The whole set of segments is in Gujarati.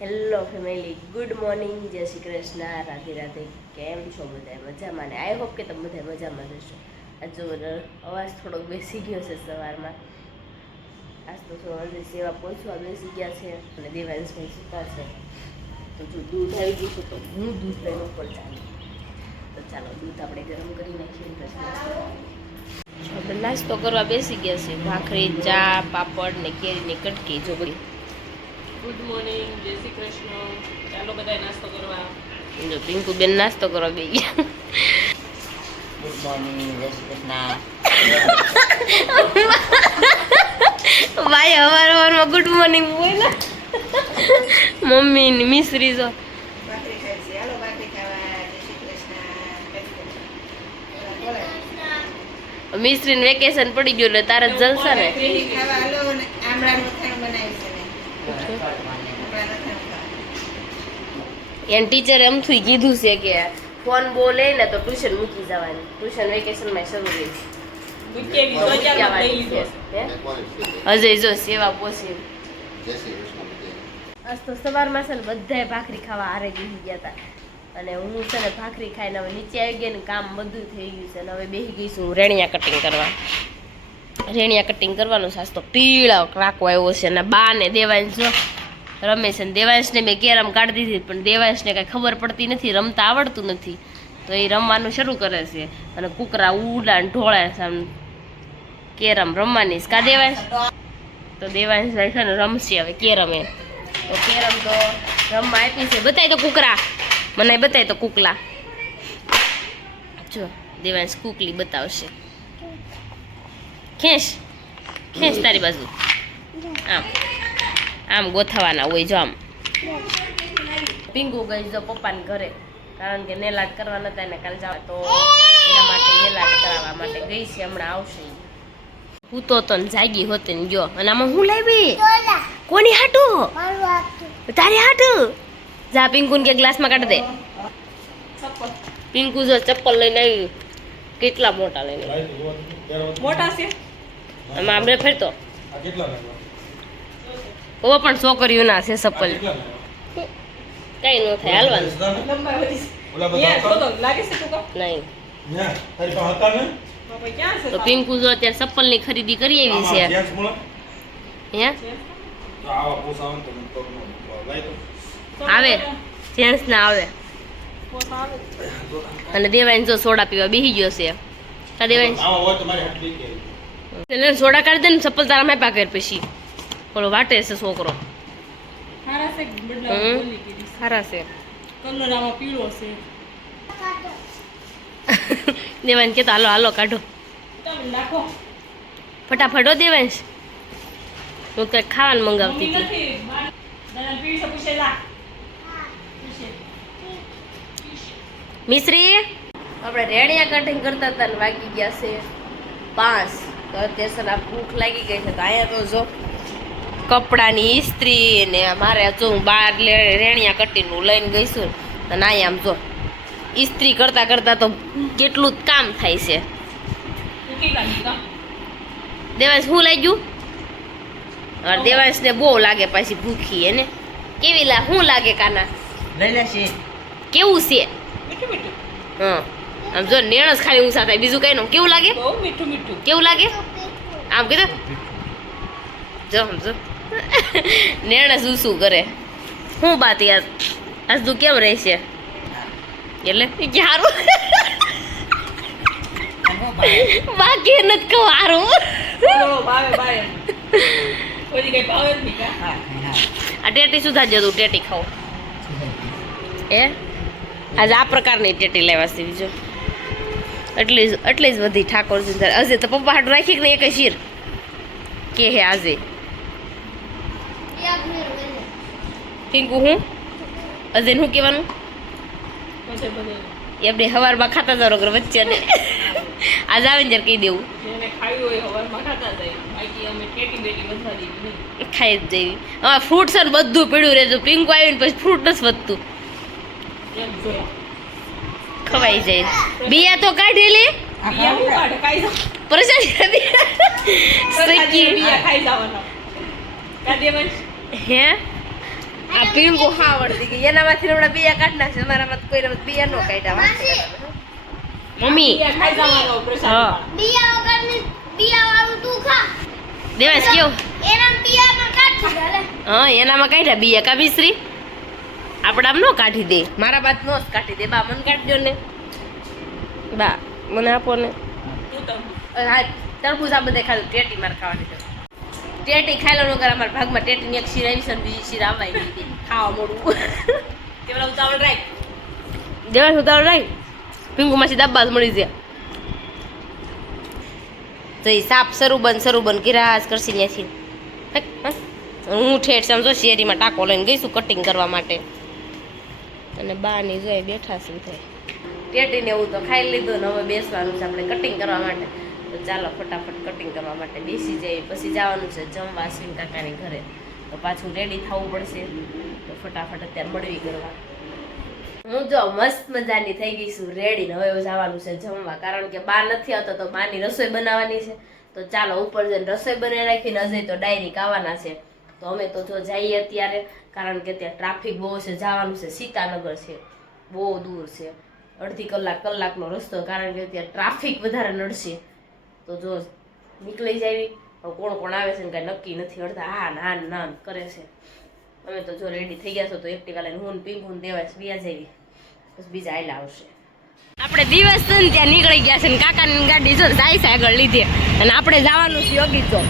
હેલો ફેમિલી, ગુડ મોર્નિંગ, જય શ્રી કૃષ્ણ, રાધે રાધે. કેમ છો બધા? મજામાં ને? આઈ હોપ કે તમે બધા મજામાં જશો. આજ જો અવાજ થોડોક બેસી ગયો છે સવારમાં. આજ તો હજી સેવા પહોંચવા બેસી ગયા છે અને દેવાંશભાઈ સૂતા છે. તો જો દૂધ આવી ગયું છે તો હું દૂધ લઈને ઉપર ચાલું. તો ચાલો દૂધ આપણે ગરમ કરી નાખીએ. આપણે નાસ્તો કરવા બેસી ગયા છે. ભાખરી, ચા, પાપડ ને કેરીની કટકી જો બધી. ગુડ મોર્નિંગ, જય શ્રી કૃષ્ણ. ચાલો બધા નાસ્તો કરવા. જો પિંકુ બેન નાસ્તો કરવા બે ગયા. ગુડ મોર્નિંગ, જય શ્રી કૃષ્ણ. ભાઈ હવારમાં ગુડ મોર્નિંગ બોલે. મમ્મી ની મિશ્રી જો ભાખરી ખાય છે. હાલો ભાખરી ખાવા. જય શ્રી કૃષ્ણ. મિશ્રી ને વેકેશન પડી ગયું એટલે તારે જલસા ને. ભાખરી ખાવા હાલો ને આમળાનું અથાણું બનાવ્યું છે ને. આમળાનું અથાણું ખાવા. એને ટીચરે એમથી કીધું છે કે ફોન બોલે ને તો ટ્યુશન મૂકી જવાની. ટ્યુશન વેકેશનમાં શરૂ રહી અજય જો સેવા પોસી. આજ તો સવારમાં છે ને બધાય ભાખરી ખાવા હારે બેસી ગયા હતા અને હું છે ને ભાખરી ખાઈને હવે નીચે આવી ગઈ ને કામ બધું થઈ ગયું છે અને હવે બેસી ગઈ છું રેણિયા કટિંગ કરવા. રેણિયા કટિંગ કરવાનું છે. આજ તો પીળો ક્રાકો આવ્યો છે અને બા ને દેવાંશ જો રમે છે ને દેવાંશને મેં કેરમ કાઢી દીધી પણ દેવાંશને કાંઈ ખબર પડતી નથી, રમતા આવડતું નથી તો એ રમવાનું શરૂ કરે છે અને કૂકરા ઉડા ને ઢોળે છે આમ કેરમ રમવાની કા દેવાંશ. તો દેવાંશભાઈ છે ને રમશે હવે કેરમ. એ તો કેરમ તો રમવા આપી છે. બતાય તો કૂકરા, મને બતાય તો કૂકલા. જો દેવાંશ કૂકલી બતાવશે. ખેંચ ખેંચ તારી બાજુ. આમ આમ ગોથવાના હોય જો આમ. પિંગુ ગઈ જો પપ્પાને ઘરે કારણ કે નેલાટ કરવા નતા એને કાલે જવા તો એના માટે નેલાટ કરાવવા માટે ગઈ છે. હમણાં આવશે. હું તો તને જાગી હોતે ને ગયો અને આમાં હું લાવી કોની હાટું? તારી હાટું. જા પિંકુ ને કે ગ્લાસમાં કાઢ દે. પિંકુ જો ચપ્પલ લઈને આવી. કેટલા મોટા લઈને મોટા છે. આમાં આપણે ફરતો ઓ પણ છોકરીઓના છે ચપ્પલ. કઈ ન થાય હાલવાનું લંબાઈ વધી છે. તો લાગે છે તું નહીં. બાપા ક્યાં છે? તો પિંકુ જો અત્યારે ચપ્પલ ની ખરીદી કરી આવી છે. હે આવે જેન્ટ્સ ના આવે. અને દેવાંશ જો સોડા પીવા બેસી ગયો છે. કા દેવાંશ સોડા કાઢી દે ને ચપ્પલ તારા મેં પાકેર પછી ઓલો વાટે છે છોકરો. હારા છે બદલા બોલી કીધી. સારા છે. કલર આમાં પીળો છે. દેવાંશ કે તો હાલો હાલો કાઢો તમે નાખો. ફટાફટ હો દેવાંશ. હું કંઈક ખાવાનું મંગાવતી મમ્મી હતી. નથી. દાદા પીળો પૂછે લા. મિશ્રી આપણે રેણિયા કટિંગ કરતા હતા ને વાગી ગયા છે 5. તો અત્યારે આ ભૂખ લાગી ગઈ છે તો અહીંયા તો જો કપડાની ઇસ્ત્રી ને મારે જો હું બહાર રેણિયા કટિંગનું લઈને ગઈ છું અને અહીંયા આમ જો ઇસ્ત્રી કરતા કરતા તો કેટલું જ કામ થાય છે. ઉકી લાગી કા. દેવાંશ શું લાગ્યું? દેવાંશને બહુ લાગે પાછી ભૂખી એને. કેવી શું લાગે કાના? લઈ લેશે. કેવું છે? મીઠું મીઠું. હા આમ જો નેણસ ખાલી ઊંચા થાય બીજું કઈ ન. કેવું લાગે? બહુ મીઠું મીઠું. કેવું લાગે? આમ કીધું જો સમજો નેણસ ઊંચું કરે. શું બાત યાર આજ તું કેમ રહેશે? એટલે સારું બાકી નથી કહું સારું. બોલો બાવે બાવે. કોઈ કઈ ભાવે જ નહીં કા. હા હા. આ ટેટી સુધા જતું ટેટી ખાવ એ આજે આ પ્રકારની ટેટી લેવા છે બીજો એટલી જ વધી ઠાકોરજી. હજે તો પપ્પા હાટું રાખી કે નહીં એક શીર કે હે આજે પિંકુ હું અજય શું કહેવાનું? બધે બધે એ આપણે હવારમાં ખાતા જાવ વગર વચ્ચે ને આજ આવે ને જ્યારે કહી દેવું જેને ખાયું હોય હવારમાં ખાતા જાય. બાકી અમે ટેટી બેટી વધવા દીધી નહીં. ખાઈ જ જવી. હવે ફ્રૂટ છે ને બધું પીડ્યું રહેજો. પિંકુ આવીને પછી ફ્રૂટ નથી વધતું. એમ જોયા. ખવાઈ જાય. બિયા તો કાઢી લે. બિયા હું કાઢે ખાઈ જાવ. પરેશાન બિયા ખાઈ જવાના. કા દેવાંશ? હે આ પીંગુ હા આવડતી ગઈ એનામાંથી હમણાં બિયા કાઢ નાખશે અમારામાં તો કોઈને બિયા નો કાઢ્યા મમ્મી ખાઈ જવાનો પ્રસાદ હા બિયા વગરની બિયા વાળું તું ખા દેવાસ કેવું એના બિયામાં કાઢી દે લે હા એનામાં કાઢ્યા બિયા કા મિશ્રી આપણે આમ નો કાઢી દે મારા બાદ નો જ કાઢી દે બા મને કાઢજો ને બા મને આપો ને તું તો હા તરબૂચ આ બધે ખાધું ટેટી મારે ખાવાની છે ટેટી ખાઈ લો નકર અમારા ભાગમાં ટેટીની એક શીર આવી છે ને બીજી શીર આવવાય ગઈ હતી ખાવા મોડું કેવડા ઉતાવળ રાખ દેવાસ ઉતારો રાઈ પીંગુમાંથી દબ્બા જ મળી જાય તો એ સાપ શરૂ બંધ કિરાસ કરશે ત્યાંથી હું ઠેઠ સમજો શેરીમાં ટાંકો લઈને ગઈશું કટિંગ કરવા માટે અને બાની જોઈ બેઠા શું થાય ટેટીને એવું તો ખાઈ લીધું ને હવે બેસવાનું છે આપણે કટિંગ કરવા માટે તો ચાલો ફટાફટ કટિંગ કરવા માટે બેસી જઈએ પછી જવાનું છે જમવા અશ્વિન કાકાની ઘરે તો પાછું રેડી થવું પડશે તો ફટાફટ અત્યારે મળવી કરવા હું જો મસ્ત મજાની થઈ ગઈ છું રેડી ને હવે જવાનું છે જમવા કારણ કે બા નથી આવતો તો બાની રસોઈ બનાવવાની છે તો ચાલો ઉપર જઈને રસોઈ બનાવી નાખીને અજય તો ડાયરેક્ટ આવવાના છે તો અમે તો જો જઈએ અત્યારે કારણ કે ત્યાં ટ્રાફિક બહુ છે જવાનું છે સીતાનગર છે બહુ દૂર છે અડધી કલાકનો રસ્તો કારણ કે ત્યાં ટ્રાફિક વધારે નડશે તો જો નીકળી જાવી કોણ કોણ આવે છે ને કાંઈ નક્કી નથી અડધા હા ના કરે છે અમે તો જો રેડી થઈ ગયા છો તો એક્ટિવા લઈને હું પીંગું દેવાય વ્યા જઈએ બસ બીજા આયલા આવશે આપણે દિવસ છે ને ત્યાં નીકળી ગયા છે ને કાકાની ગાડી જો જાય છે આગળ લીધે અને આપણે જવાનું છે યોગી ચોક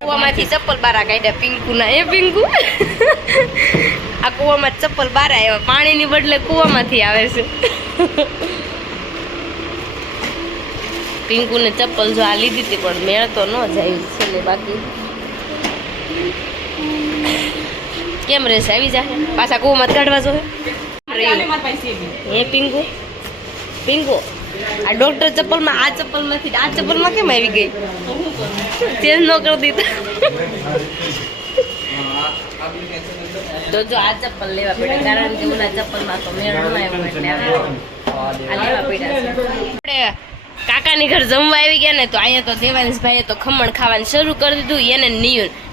કૂવામાંથી ચપ્પલ બારા કાઢ્યા પિંકુના એ પિંકુ આ કૂવામાં ચપ્પલ બારા આવ્યા પાણીની બદલે કૂવામાંથી આવે છે પિંકુને ચપ્પલ જો આ લીધી હતી પણ મેળ તો ન જાય છે ને બાકી કેમ રહેશે આવી જાય પાછા કૂવામાં કાઢવા જો હે પિંકુ આ ડોક્ટર ચપ્પલમાં આ ચપ્પલમાંથી આ ચપ્પલમાં કેમ આવી ગઈ ચેન્જ ન કરી દીધા તો જો આ ચપ્પલ લેવા પડ્યા કારણ કે ઓલા ચપ્પલમાં તો મેળ ન આવ્યો એટલે આ લેવા પડ્યા છે આપણે કાકાની ઘર જમવા આવી ગયા ને તો અહીંયા તો દેવાંશભાઈએ તો ખમણ ખાવાનું શરૂ કરી દીધું એને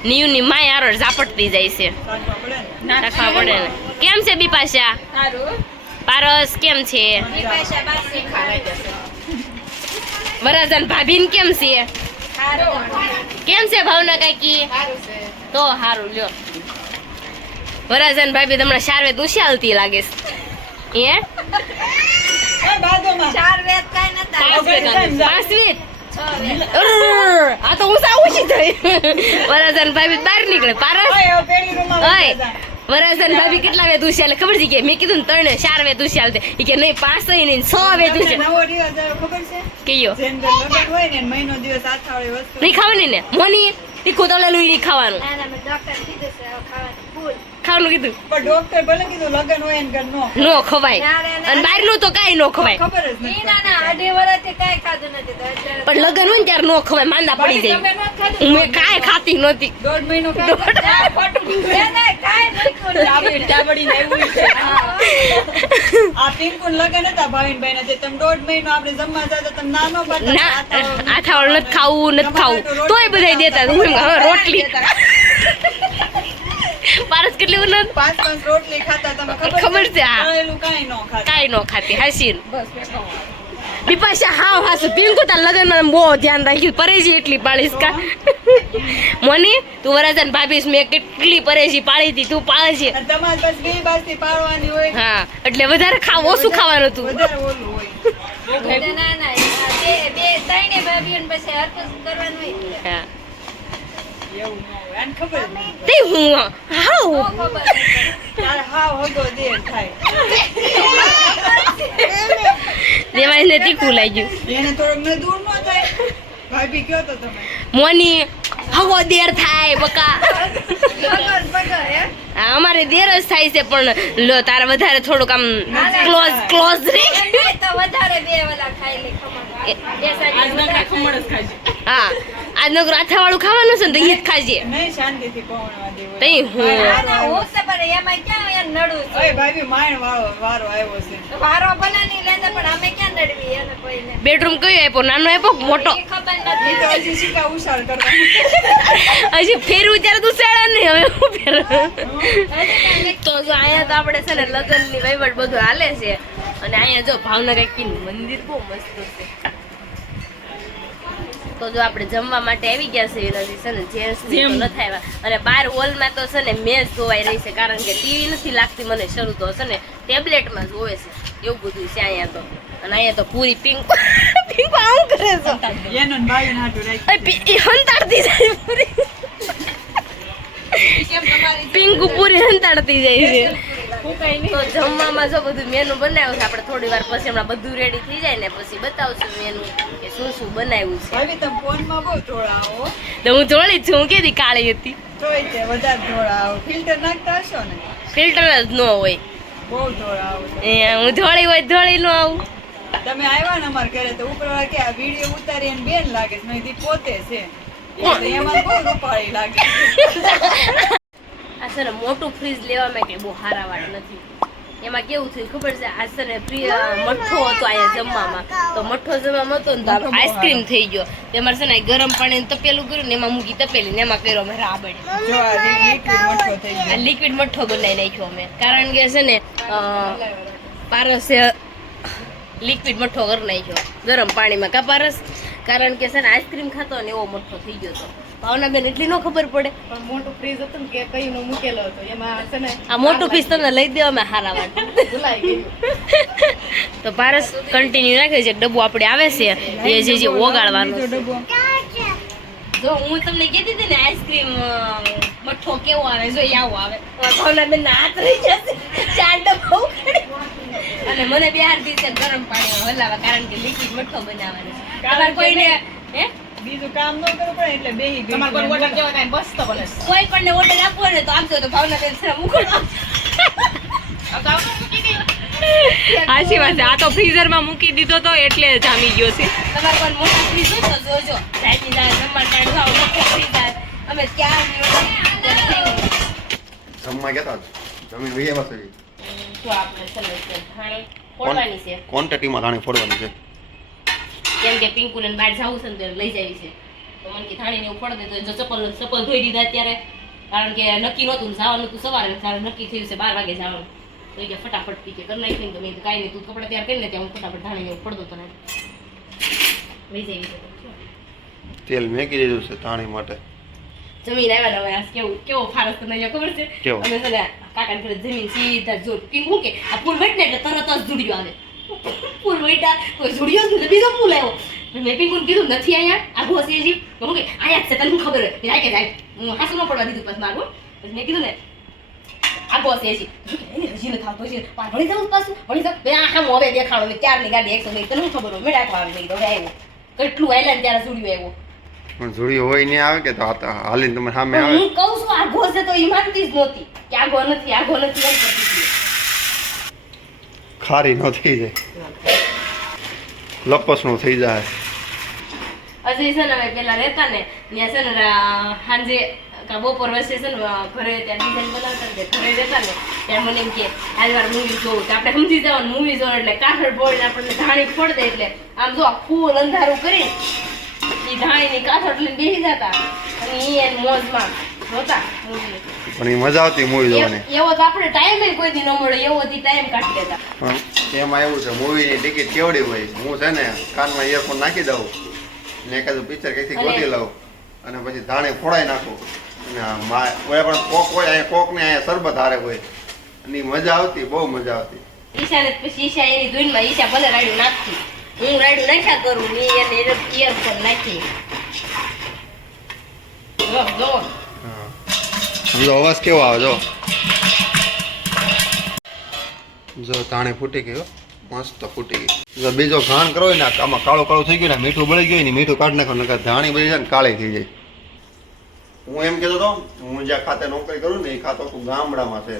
નિયુની માય આરો ઝાપટતી જાય છે નાખવા પડે ને કેમ છે બીપાશા પારસ કેમ છે વરાજન ભાભીન કેમ છે કેમ છે ભાવના કાકી તો હારું લ્યો વરાજન ભાભી તમને શારવે દુશાલતી લાગે છે હે આ તો હું સાઉછી થઈ વરાજન ભાભી બહાર નીકળે પારસ વરાજન ભાભી કેટલા વેદ ઉછાલે ખબર છે કે મેં કીધું ને 3 4 વેદ ઉછાલતે ઈ કે નહીં 5 નહીં 6 વેદ ઉછાલે નવો રિવાજ આવ્યો ખબર છે કયો જેમ કે લગન હોય ને મહિનો દિવસ આથાવાળી વસ્તુ નહીં ખાવાની ને મોની તીખું તળેલું નહીં ખાવાનું ખાવાનું કીધું પણ ડોક્ટર ભલે કીધું લગન હોય ને ઘર નો ખવાય અને બહારનું તો કાંઈ નો ખવાય ખબર જ નથી પણ લગન હોય ને ત્યારે નો ખવાય માંદા પડી જાય મેં કાંઈ ખાતી નહોતી 1.5 મહિનો આ પિંકુન લગન હતા ભાવિનભાઈ ના તમે 1.5 મહિનો આપણે જમવા જતા તમે નાનો ના આથાવાળું નથી ખાવું તોય બધા દેતા હું એમ હવે રોટલી પારસ કેટલી ઉન્નત 5 રોટલી ખાતા તમે ખબર છે આ તળેલું કાંઈ ન ખાતા કાંઈ નો ખાતી હાસી બસ બેઠો બિપાશા હાસુ પિંકુ તાર લગન માં બહુ ધ્યાન રાખ્યું પરેજી એટલી પાળીશ કા મોની તું વરાજન ભાભીશ મેં કેટલી પરેજી પાળી હતી તું પાળે છે તમારે બસ બે બાજથી પાડવાની હોય હા એટલે વધારે ઓછું ખાવાનું હતું વધારે ઓલું હોય હા એવું ન હોય આને ખબર જ નથી. તે હું હાઉ તારે હાવ હગો દેર થાય દેવાને તીખું લાગ્યું એને થોડોક ન દૂર ન થાય ભાભી કયો તો તમે મોની હવો દેર થાય બકા હા, અમારે દેર જ થાય છે પણ લો તારે વધારે થોડુંક આમ ક્લોઝ રે આજના ખમણ જ ખાજે હા આજ નકર આથાવાળું ખાવાનું છે ને તો ઈ જ ખાજે નહીં શાંતિથી પવનવા દેવો તઈ હું આના હોશે પણ એમાં ક્યાં યાર નડું છે? ઓય ભાભી માણ વારો આવ્યો છે વારો બનાની લેતા પણ અમે ક્યાં નડવી એને કોઈને બેડરૂમ કયો આપ્યો નાનો આપ્યો કે મોટો એ ખબર એ નથી. તો હજી શીખા ઉછાળ કરવા હજી ફેરવું ત્યારે તું શેડા નહીં હવે હું ફેરવું તો જો અહીંયા તો આપણે છે ને લગ્નની વહીવટ બધું હાલે છે અને અહીંયા જો ભાવનગર કાંઈક મંદિર બહુ મસ્ત છે તો જો આપણે જમવા માટે આવી ગયા છે એનાથી છે ને જેન્ટ્સ તો નથી આવ્યા અને બાર હોલમાં તો છે ને મેચ જોવાઈ રહી છે કારણ કે ટીવી નથી લાગતી મને શરૂ તો છે ને ટેબ્લેટમાં જોવે છે એવું બધું છે અહીંયા તો અને અહીંયા તો પૂરી પિંક પિંક આમ કરે છે એનો ને ભાઈનો હાટું રાખી અરે ઈ હંતાડતી જાય પૂરી પિંકુ પૂરી હંતાડતી જાય છે તો જમવામાં જો બધું મેનુ બનાવ્યું છે આપણે થોડી વાર પછી હમણાં બધું રેડી થઈ જાય ને પછી બતાવશું મેનુ કે શું શું બનાવ્યું છે ભાભી તમે ફોનમાં બહુ ધોળાવો તો હું જોડી જ છું હું કેદી કાળી હતી તોય તે વધારે ધોળાવો ફિલ્ટર નાખતા હશો ને ફિલ્ટર જ ન હોય બહુ ધોળાવો એ હું ધોળી હોય ધોળી ન આવું તમે આવ્યા ને અમારા ઘરે તો ઉપરવાળા કે આ વિડીયો ઉતારી એને બેન લાગે છે મેં કીધું પોતે છે એટલે એમાં બહુ રૂપાળી લાગે આ છે ને મોટું ફ્રીજ લેવામાં કે બહુ હારા વાળ નથી એમાં કેવું થયું ખબર છે આ છે ને મઠ્ઠો હતો અહીંયા જમવામાં તો મઠ્ઠો જમવામાં હતો ને તો આઈસ્ક્રીમ થઈ ગયો તેમાં છે ને ગરમ પાણી તપેલું કર્યું ને એમાં મૂકી તપેલી ને એમાં કર્યો અમે રાબડી જો આ લિક્વિડ મઠો થઈ આ ગયો લિક્વિડ મઠ્ઠો બનાવી નાખ્યો અમે કારણ કે છે ને પારસે લિક્વિડ મઠ્ઠો કરી નાખ્યો ગરમ પાણીમાં કા પારસ કારણ કે છે ને આઈસ્ક્રીમ ખાતો ને એવો મઠ્ઠો થઈ ગયો હતો ભાવનાબેન એટલી ન ખબર પડે પણ મોટું ફ્રીજ હતું ને કે કઈ નો મૂકેલો હતો એમાં છે ને આ મોટું પીસ તમને લઈ દેવા મેં હારા વાત ભૂલાઈ ગયું તો પારસ કન્ટિન્યુ રાખે છે ડબ્બો આપણે આવે છે એ જે ઓગાળવાનું બીજો ડબ્બો જો હું તમને કહેતી હતી ને આઈસ્ક્રીમ મઠ્ઠો કેવો આવે જો એ આવો આવે ભાવનાબેન હાથ રહી જશે 4 ડબ્બા ઉખાડી. અને મને બે હાર દિવસે ગરમ પાણીમાં હલાવા કારણ કે લિક્વિડ મઠ્ઠો બનાવવાનો છે તમારે કોઈને હે બીજું કામ ન કરવું પડે એટલે બેહી ગઈ તમારે કોઈ order કેવો કાંઈ બસ તો બને. કોઈ પણ ઓર્ડર આપવો હોય ને તો આપજો તો ભાવનાબેન છે મુકડો અગાઉ મૂકી દે. સાચી વાત છે આ તો ફ્રીઝર માં મૂકી દીધો તો એટલે જામી ગયો છે તમારે કોઈ મોટા ફ્રીજ હોય તો જોજો સાઈડની દાળ જમવા કાઢવા આવો મોટો ફ્રીજ આવે અમે ક્યાં જમવા ગયા હતા જમીન વહી આવ્યા છે તો આપણે ચલો ધાણી ફોડવાની છે ક્વોન્ટિટીમાં ધાણી ફોડવાની છે કેમ કે પિંકુને બહાર જવું છે ને તો એને લઈ જવી છે તો મને કે ધાણીને એવું ફોડ દે તો જો ચપ્પલ ધોઈ દીધા અત્યારે કારણ કે નક્કી નહોતું ને જવાનું હતું સવારે ત્યારે નક્કી થયું છે 12 વાગે જવાનું તો એ કે ફટાફટ પી કે કરી નાખી તો મેં તો કાંઈ નહીં તું કપડાં તૈયાર કરીને ત્યાં હું ફટાફટ ધાણીને એવું ફોડ દો તને લઈ જવી છે તેલ મેકી દીધું છે ધાણી માટે જમીન આવ્યા ને હવે આ કેવો ફારસ તને ખબર છે કેવો? અમે છે ને કાકા ઘરે જમીન સીધા જો પિંકુ કે આ પુલ વટ ને એટલે તરત જ જુડિયો આવે પુલ વટા કોઈ જુડિયો જ બીજો પુલ આવ્યો મેં પિંકુને કીધું નથી અહીંયા આ ઘોસેજી તો હું કે આયા છે તને શું ખબર હોય જાય કે જાય હું હાસુ ન પડવા દીધું પછી મારું પછી મેં કીધું ને આ ઘોસેજી હજી ન થાવતો છે ભણી જાઉં પાછું ભણી જાઉં બે આ હામો હવે દેખાણો મેં 4 ની ગાડી 100 તને શું ખબર હોય મેં રાખવા આવી નહીં તો હવે આવ્યો કેટલું આયલા ત્યારે જુડિયો આવ્યો પણ જોડી હોય ને આવે કે તો હાલીને તમે સામે આવે હું કહું છું આગો છે તો ઈ માનતી જ નહોતી કે આગો નથી એમ કરતી હતી ખારી ન થઈ જાય લપસ નો થઈ જાય અજય છે ને હવે પેલા રહેતા ને ત્યાં છે ને સાંજે કા બપોર વચ્ચે છે ને ઘરે ત્યાં ડિઝાઇન બનાવતા ને ઘરે રહેતા ને ત્યારે મને એમ કે આજ વાર મૂવી જોવું તો આપણે સમજી જવાનું મૂવી જોવાનું એટલે કાઠળ બોળીને આપણને ધાણી ફોડ દે એટલે આમ જો ફૂલ અંધારું કરી ઈ ધાણીની કાઠળ લઈને બેસી જતા અને ઈ એની મોજમાં જોતા મૂવી પણ એ મજા આવતી મૂવી જોવાની એવો તો આપણે ટાઈમે કોઈ દી ન મળે એવો દી ટાઈમ કાઢી લેતા પણ એમાં એવું છે મૂવીની ટિકિટ કેવડી હોય હું છે ને કાનમાં ઇયરફોન નાખી દઉં ને એકાદું પિક્ચર કંઈથી ગોતી લઉં અને પછી ધાણી ફોડાઈ નાખું અને ઓલા પણ કોક હોય અહીંયા કોક ને અહીંયા શરબત હારે હોય અને ઈ મજા આવતી બહુ મજા આવતી ઈશાને પછી ઈશા એની ધૂનમાં ઈશા ભલે રાડ્યું નાખતી હું રાડ્યું નાખ્યા કરું ને એને ઇયરફોન નાખી જો હા સમજો અવાજ કેવો આવે જો ધાણી ફૂટી ગયો મસ્ત ફૂટી ગઈ જો બીજો ઘાણ કરો ને આમાં કાળું કાળું થઈ ગયું ને મીઠું બળી ગયું ને મીઠું કાઢી નાખો નકર ધાણી બળી જાય ને કાળી થઈ જાય હું એમ કહેતો હતો હું જ્યાં ખાતે નોકરી કરું ને એ ખાતો આખું ગામડામાં છે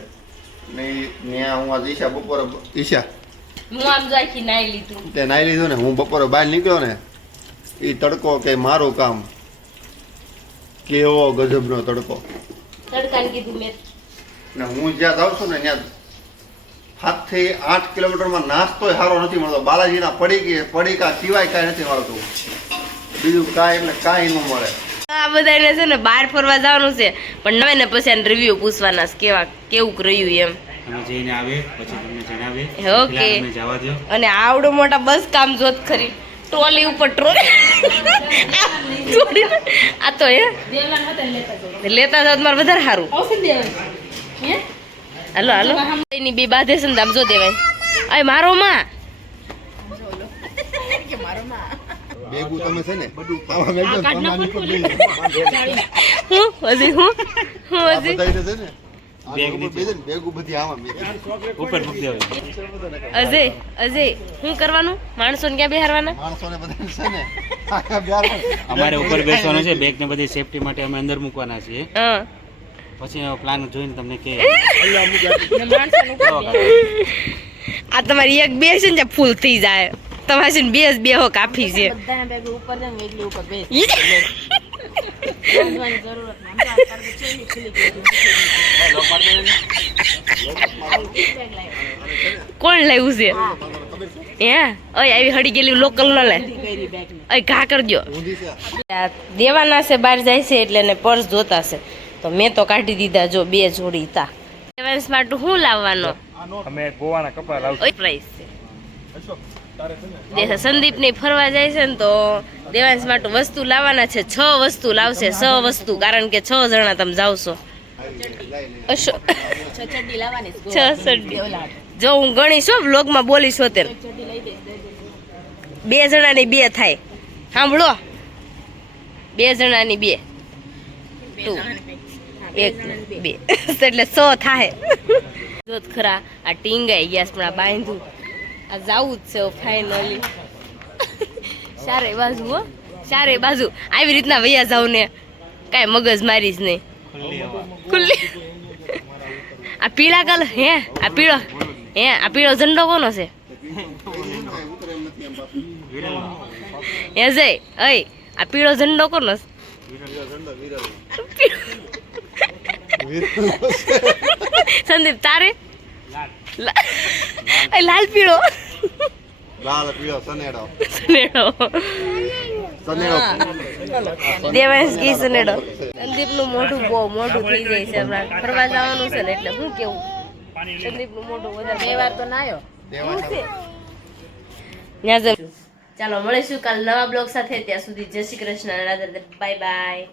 ને ત્યાં હું આજ ઈશા બપોરે ઈશા હું આમ જો આખી નાઈ લીધું તે નાઈ લીધું ને હું બપોરે બહાર નીકળ્યો ને એ તડકો કે મારું કામ કેવો ગજબનો તડકો. તડકાને કીધું મેં ને હું જ્યાં જાઉં છું ને ત્યાં 7 થી 8 કિલોમીટરમાં નાસ્તોય સારો નથી મળતો. બાલાજીના પડીકા સિવાય કાંઈ નથી મળતું. બીજું કાંઈ એટલે કાંઈ ન મળે. આ બધાને છે ને બહાર ફરવા જવાનું છે પણ નવે ને પછી આને રિવ્યુ પૂછવાના છે કેવું રહ્યું એમ. અમે જઈને આવે પછી તમને જણાવે. ઓકે. ફિલહાલ અમને જવા દો. અને આવડો મોટા બસ કામ જોત ખરી ટ્રોલી ઉપર ટ્રોલી આ તો હે લેતા જાવ મારે વધારે સારું. હાલો હાલો એની બે બાધે છે ને આમ જો દેવાય. અય મારો માં ભેગું તમે છે ને આવા મેં તમારી પર લઈ હું હજી હું હજી બધાઈને છે ને બેગ બેગ બેન ભેગું બધી આવા મેં ઉપર મૂકી દેવાય. અજય શું કરવાનું માણસોને ક્યાં બેહારવાના? માણસોને બધાને છે ને આખા બ્યાર અમારે ઉપર બેસવાનું છે. બેગ ને બધી સેફટી માટે અમે અંદર મૂકવાના છીએ. હા પછી પ્લાન જોઈને તમને કે આ તમારી એક બે છે ને ફૂલ થઈ જાય. તમારે છે ને બે હો કાફી છે. કોણ લાવ્યું છે? હે ઓય આવી હડી ગયેલી લોકલ ન લે. ઓય ઘા કરજો. દેવાના છે બહાર જાય છે એટલે એને પર્સ જોતા છે તો મેં તો કાઢી દીધા. જો 2 જોડી તા દેવાંશ માટે શું લાવવાનો? અમે ગોવાના કપડા લાવશું. ઓય પ્રાઇસ છે સંદીપ ને ફરવા જાય છે ને તો દેવાંશ માટે વસ્તુ લાવવાના છે. 6 વસ્તુ લાવશે. 6 વસ્તુ કારણ કે 6 જણા તમે જાવશો. 6 ચડ્ડી જો હું ગણીશ વ્લોગમાં બોલીશ હોતે 2 જણાની 2 થાય. સાંભળો 2 જણાની 2 1 2 એટલે 100 થાય. જોત ખરા આ ટીંગાઈ ગયા પણ આ બાંધું આ જાવું જ છે ફાઇનલી. ચારે બાજુ હો ચારે બાજુ આવી રીતના વૈયા જાવ ને કાંઈ મગજ મારીશ નહીં. ખુલ્લી આ પીળા કલર હે આ પીળો ઝંડો કોનો છે? હે જય અય આ પીળો ઝંડો કોનો છે? સંદીપ તારે લાલ પીળો લાલ પીળો સનેડો દેવાંશ કી સનેડો. સંદીપ નું મોઢું બહુ મોઢું થઈ જાય છે. હમણાં ફરવા જવાનું છે ને એટલે શું કેવું સંદીપ નું મોઢું વધારે 2 વાર તો નાયો. ચાલો મળીશું કાલ નવા બ્લોગ સાથે. ત્યાં સુધી જય શ્રી કૃષ્ણ. રાધે રાધે. Bye by.